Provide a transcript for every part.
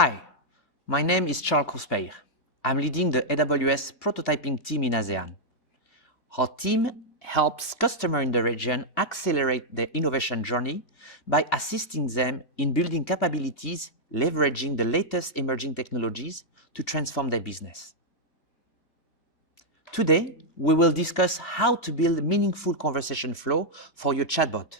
Hi, my name is Charles Couspeir. I'm leading the AWS prototyping team in ASEAN. Our team helps customers in the region accelerate their innovation journey by assisting them in building capabilities, leveraging the latest emerging technologies to transform their business. Today, we will discuss how to build meaningful conversation flow for your chatbot.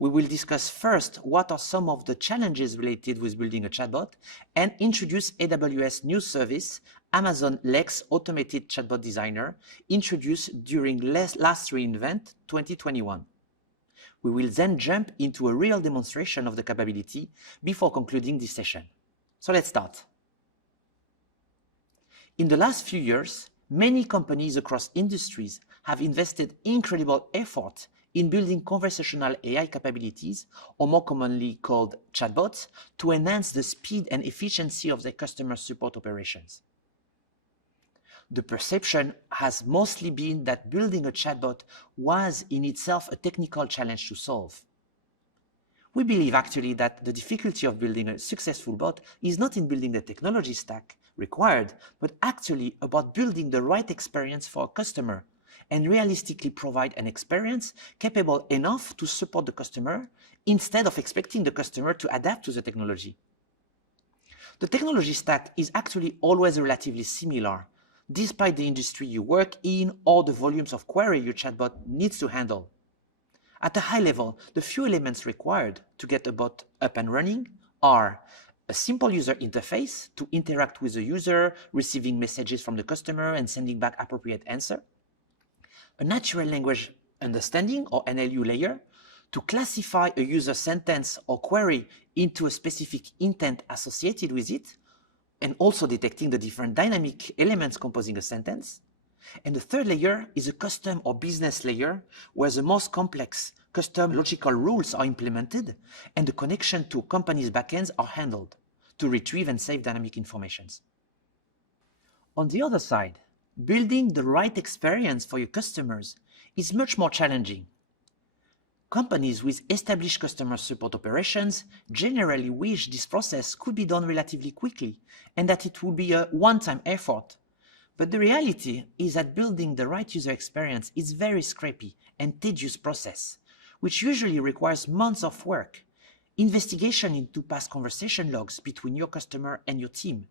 We will discuss first what are some of the challenges related with building a chatbot and introduce AWS new service, Amazon Lex Automated Chatbot Designer, introduced during last reInvent 2021. We will then jump into a real demonstration of the capability before concluding this session. So let's start. In the last few years, many companies across industries have invested incredible effort in building conversational AI capabilities, or more commonly called chatbots, to enhance the speed and efficiency of their customer support operations. The perception has mostly been that building a chatbot was in itself a technical challenge to solve. We believe actually that the difficulty of building a successful bot is not in building the technology stack required, but actually about building the right experience for a customer and realistically provide an experience capable enough to support the customer instead of expecting the customer to adapt to the technology. The technology stack is actually always relatively similar, despite the industry you work in or the volumes of query your chatbot needs to handle. At a high level, the few elements required to get a bot up and running are a simple user interface to interact with the user, receiving messages from the customer and sending back appropriate answer, a natural language understanding or NLU layer to classify a user sentence or query into a specific intent associated with it, and also detecting the different dynamic elements composing a sentence. And the third layer is a custom or business layer where the most complex custom logical rules are implemented and the connection to companies' backends are handled to retrieve and save dynamic informations. On the other side, building the right experience for your customers is much more challenging. Companies with established customer support operations generally wish this process could be done relatively quickly and that it would be a one-time effort. But the reality is that building the right user experience is a very scrappy and tedious process, which usually requires months of work, investigation into past conversation logs between your customer and your team,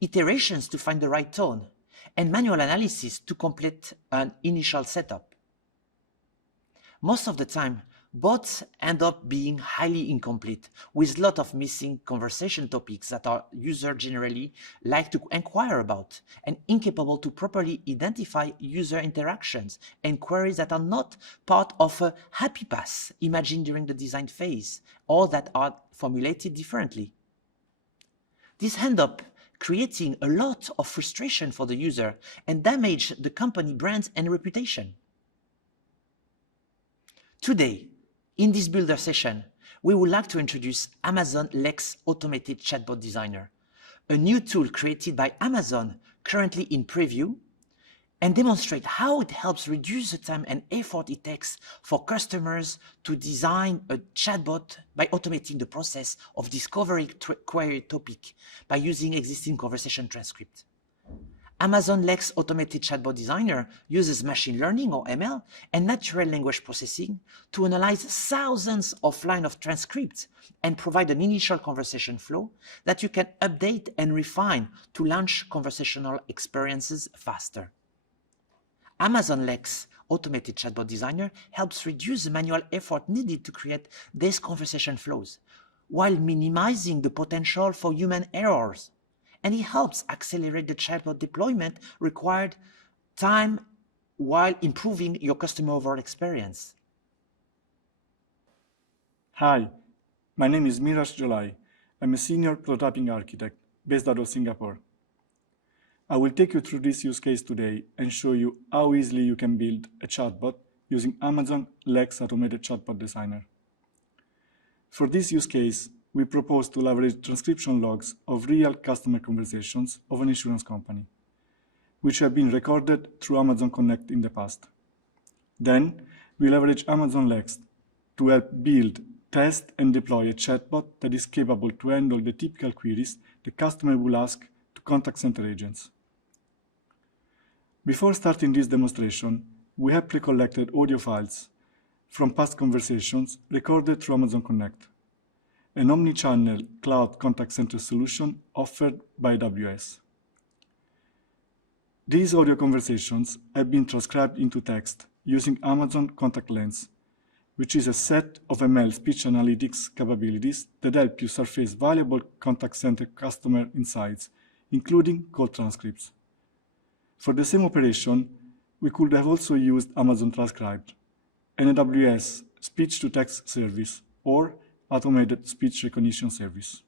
iterations to find the right tone, and manual analysis to complete an initial setup. Most of the time, bots end up being highly incomplete, with a lot of missing conversation topics that our users generally like to inquire about, and incapable to properly identify user interactions and queries that are not part of a happy path imagined during the design phase, or that are formulated differently. This ends up creating a lot of frustration for the user and damage the company brand and reputation. Today, in this builder session, we would like to introduce Amazon Lex Automated Chatbot Designer, a new tool created by Amazon currently in preview, and demonstrate how it helps reduce the time and effort it takes for customers to design a chatbot by automating the process of discovering query topic by using existing conversation transcript. Amazon Lex Automated Chatbot Designer uses machine learning or ML and natural language processing to analyze thousands of lines of transcripts and provide an initial conversation flow that you can update and refine to launch conversational experiences faster. Amazon Lex Automated Chatbot Designer helps reduce the manual effort needed to create these conversation flows, while minimizing the potential for human errors. And it helps accelerate the chatbot deployment required time while improving your customer overall experience. Hi, my name is Miraj Jolai. I'm a senior prototyping architect based out of Singapore. I will take you through this use case today and show you how easily you can build a chatbot using Amazon Lex Automated Chatbot Designer. For this use case, we propose to leverage transcription logs of real customer conversations of an insurance company, which have been recorded through Amazon Connect in the past. Then, we leverage Amazon Lex to help build, test, and deploy a chatbot that is capable to handle the typical queries the customer will ask to contact center agents. Before starting this demonstration, we have pre-collected audio files from past conversations recorded through Amazon Connect, an omni-channel cloud contact center solution offered by AWS. These audio conversations have been transcribed into text using Amazon Contact Lens, which is a set of ML speech analytics capabilities that help you surface valuable contact center customer insights, including call transcripts. For the same operation, we could have also used Amazon Transcribed, an AWS speech-to-text service, or automated speech recognition service.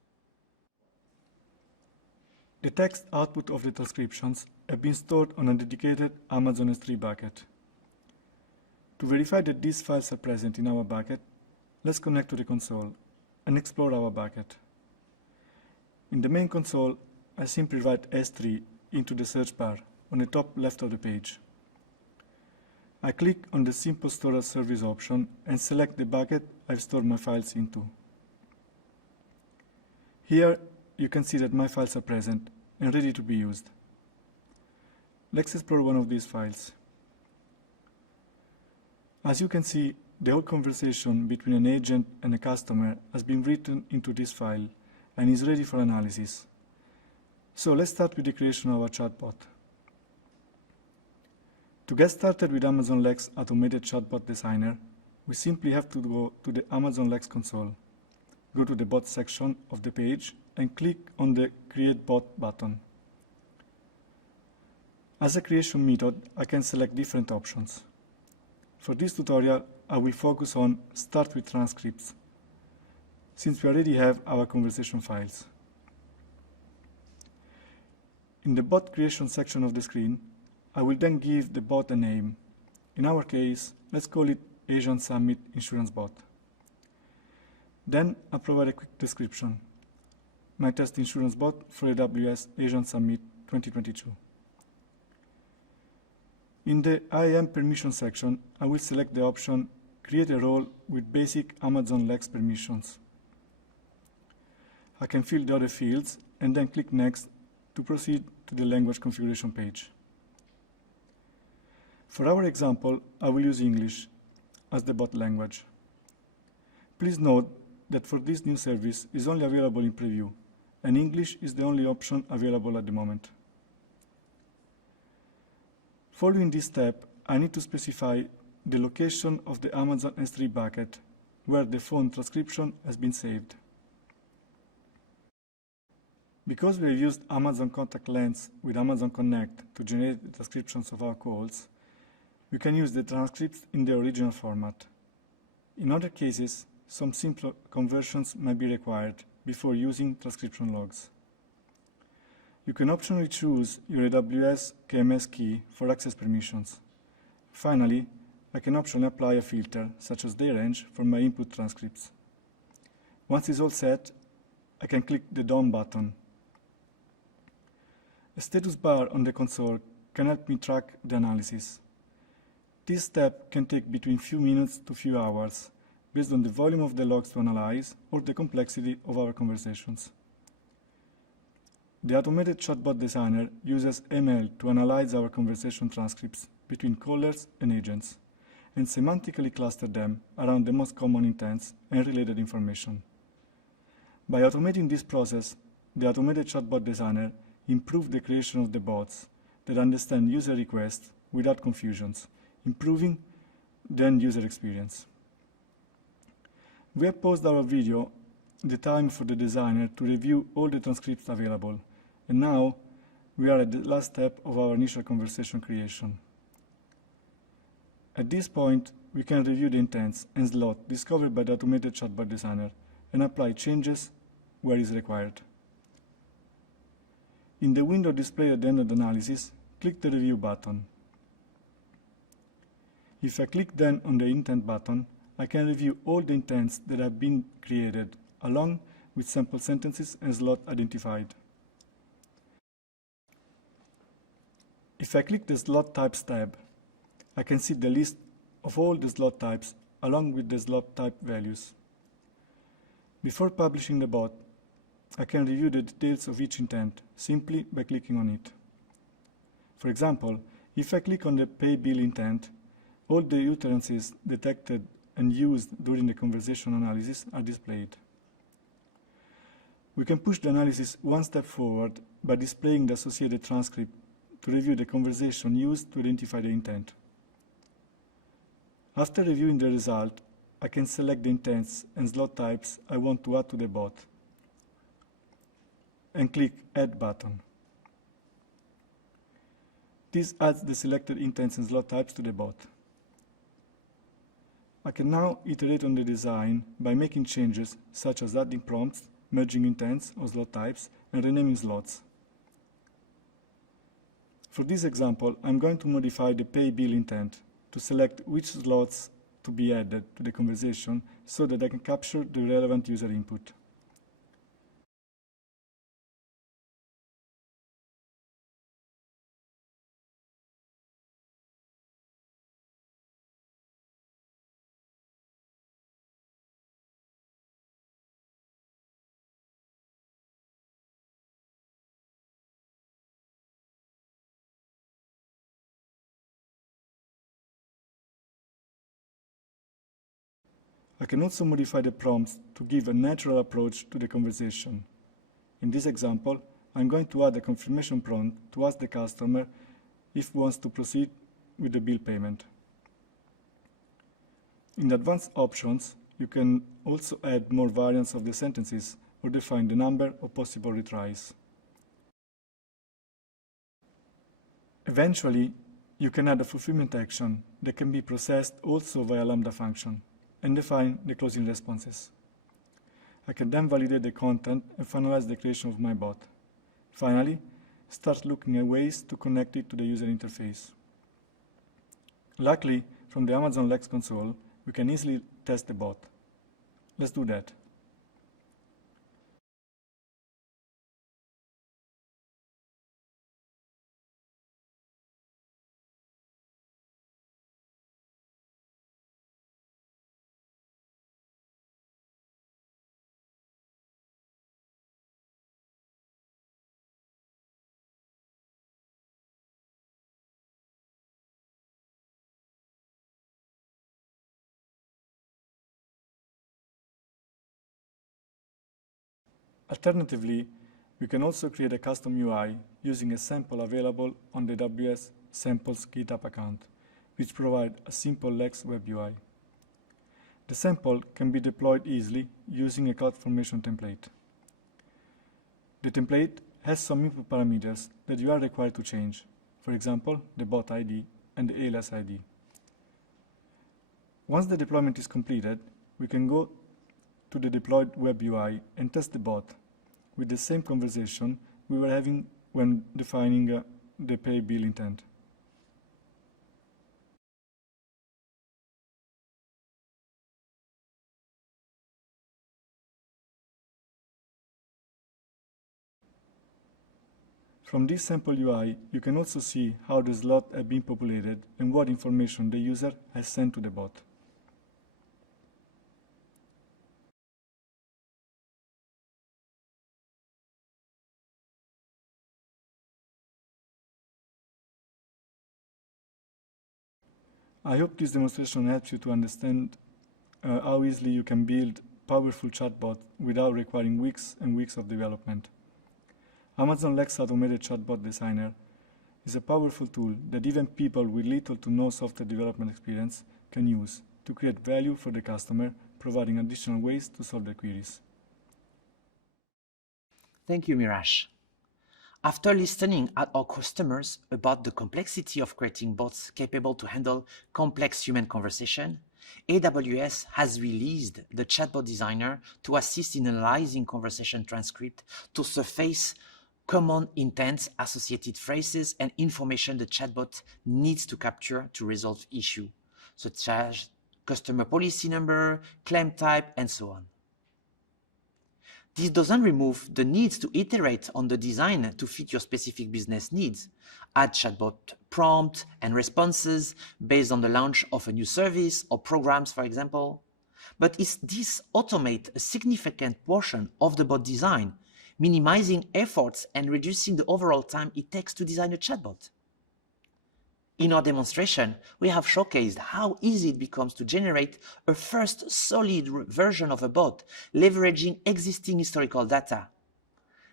The text output of the transcriptions have been stored on a dedicated Amazon S3 bucket. To verify that these files are present in our bucket, let's connect to the console and explore our bucket. In the main console, I simply write S3 into the search bar on the top left of the page. I click on the Simple Storage Service option and select the bucket I've stored my files into. Here, you can see that my files are present and ready to be used. Let's explore one of these files. As you can see, the whole conversation between an agent and a customer has been written into this file and is ready for analysis. So let's start with the creation of our chatbot. To get started with Amazon Lex Automated Chatbot Designer, we simply have to go to the Amazon Lex console, go to the Bot section of the page, and click on the Create Bot button. As a creation method, I can select different options. For this tutorial, I will focus on Start with Transcripts, since we already have our conversation files. In the Bot creation section of the screen, I will then give the bot a name. In our case, let's call it ASEAN Summit Insurance Bot. Then I provide a quick description. My test insurance bot for AWS ASEAN Summit 2022. In the IAM permission section, I will select the option Create a role with basic Amazon Lex permissions. I can fill the other fields and then click Next to proceed to the language configuration page. For our example, I will use English as the bot language. Please note that for this new service is only available in preview, and English is the only option available at the moment. Following this step, I need to specify the location of the Amazon S3 bucket where the phone transcription has been saved. Because we have used Amazon Contact Lens with Amazon Connect to generate the transcriptions of our calls, we can use the transcripts in the original format. In other cases, some simpler conversions may be required before using transcription logs. You can optionally choose your AWS KMS key for access permissions. Finally, I can optionally apply a filter, such as day range, for my input transcripts. Once it's all set, I can click the Done button. A status bar on the console can help me track the analysis. This step can take between few minutes to few hours, based on the volume of the logs to analyze or the complexity of our conversations. The Automated Chatbot Designer uses ML to analyze our conversation transcripts between callers and agents, and semantically cluster them around the most common intents and related information. By automating this process, the Automated Chatbot Designer improves the creation of the bots that understand user requests without confusions, improving the end-user experience. We have paused our video the time for the designer to review all the transcripts available, and now we are at the last step of our initial conversation creation. At this point, we can review the intents and slot discovered by the Automated Chatbot Designer and apply changes where is required. In the window displayed at the end of the analysis, click the Review button. If I click then on the Intent button, I can review all the intents that have been created, along with sample sentences and slot identified. If I click the Slot Types tab, I can see the list of all the slot types along with the slot type values. Before publishing the bot, I can review the details of each intent simply by clicking on it. For example, if I click on the pay bill intent, all the utterances detected and used during the conversation analysis are displayed. We can push the analysis one step forward by displaying the associated transcript to review the conversation used to identify the intent. After reviewing the result, I can select the intents and slot types I want to add to the bot and click Add button. This adds the selected intents and slot types to the bot. I can now iterate on the design by making changes such as adding prompts, merging intents or slot types, and renaming slots. For this example, I'm going to modify the pay bill intent to select which slots to be added to the conversation so that I can capture the relevant user input. I can also modify the prompts to give a natural approach to the conversation. In this example, I'm going to add a confirmation prompt to ask the customer if he wants to proceed with the bill payment. In the advanced options, you can also add more variants of the sentences or define the number of possible retries. Eventually, you can add a fulfillment action that can be processed also via Lambda function and define the closing responses. I can then validate the content and finalize the creation of my bot. Finally, start looking at ways to connect it to the user interface. Luckily, from the Amazon Lex console, we can easily test the bot. Let's do that. Alternatively, we can also create a custom UI using a sample available on the AWS Samples GitHub account, which provides a simple Lex web UI. The sample can be deployed easily using a CloudFormation template. The template has some input parameters that you are required to change, for example, the bot ID and the alias ID. Once the deployment is completed, we can go to the deployed web UI and test the bot with the same conversation we were having when defining the pay bill intent. From this sample UI, you can also see how the slot has been populated and what information the user has sent to the bot. I hope this demonstration helps you to understand how easily you can build powerful chatbot without requiring weeks and weeks of development. Amazon Lex Automated Chatbot Designer is a powerful tool that even people with little to no software development experience can use to create value for the customer, providing additional ways to solve their queries. Thank you, Miraj. After listening at our customers about the complexity of creating bots capable to handle complex human conversation, AWS has released the Chatbot Designer to assist in analyzing conversation transcript to surface common intents, associated phrases, and information the chatbot needs to capture to resolve issues, such as customer policy number, claim type, and so on. This doesn't remove the need to iterate on the design to fit your specific business needs. Add chatbot prompt and responses based on the launch of a new service or programs, for example. But this automate a significant portion of the bot design, minimizing efforts and reducing the overall time it takes to design a chatbot. In our demonstration, we have showcased how easy it becomes to generate a first solid version of a bot, leveraging existing historical data.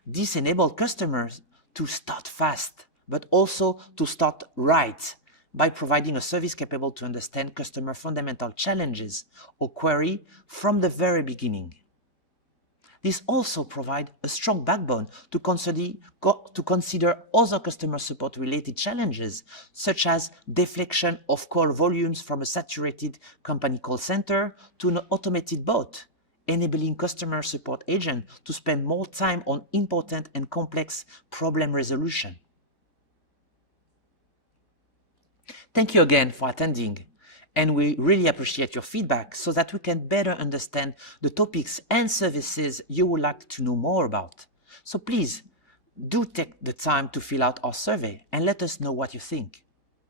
This enables customers to start fast, but also to start right by providing a service capable to understand customer fundamental challenges or query from the very beginning. This also provides a strong backbone to consider other customer support related challenges, such as deflection of call volumes from a saturated company call center to an automated bot, enabling customer support agents to spend more time on important and complex problem resolution. Thank you again for attending, and we really appreciate your feedback so that we can better understand the topics and services you would like to know more about. So please do take the time to fill out our survey and let us know what you think.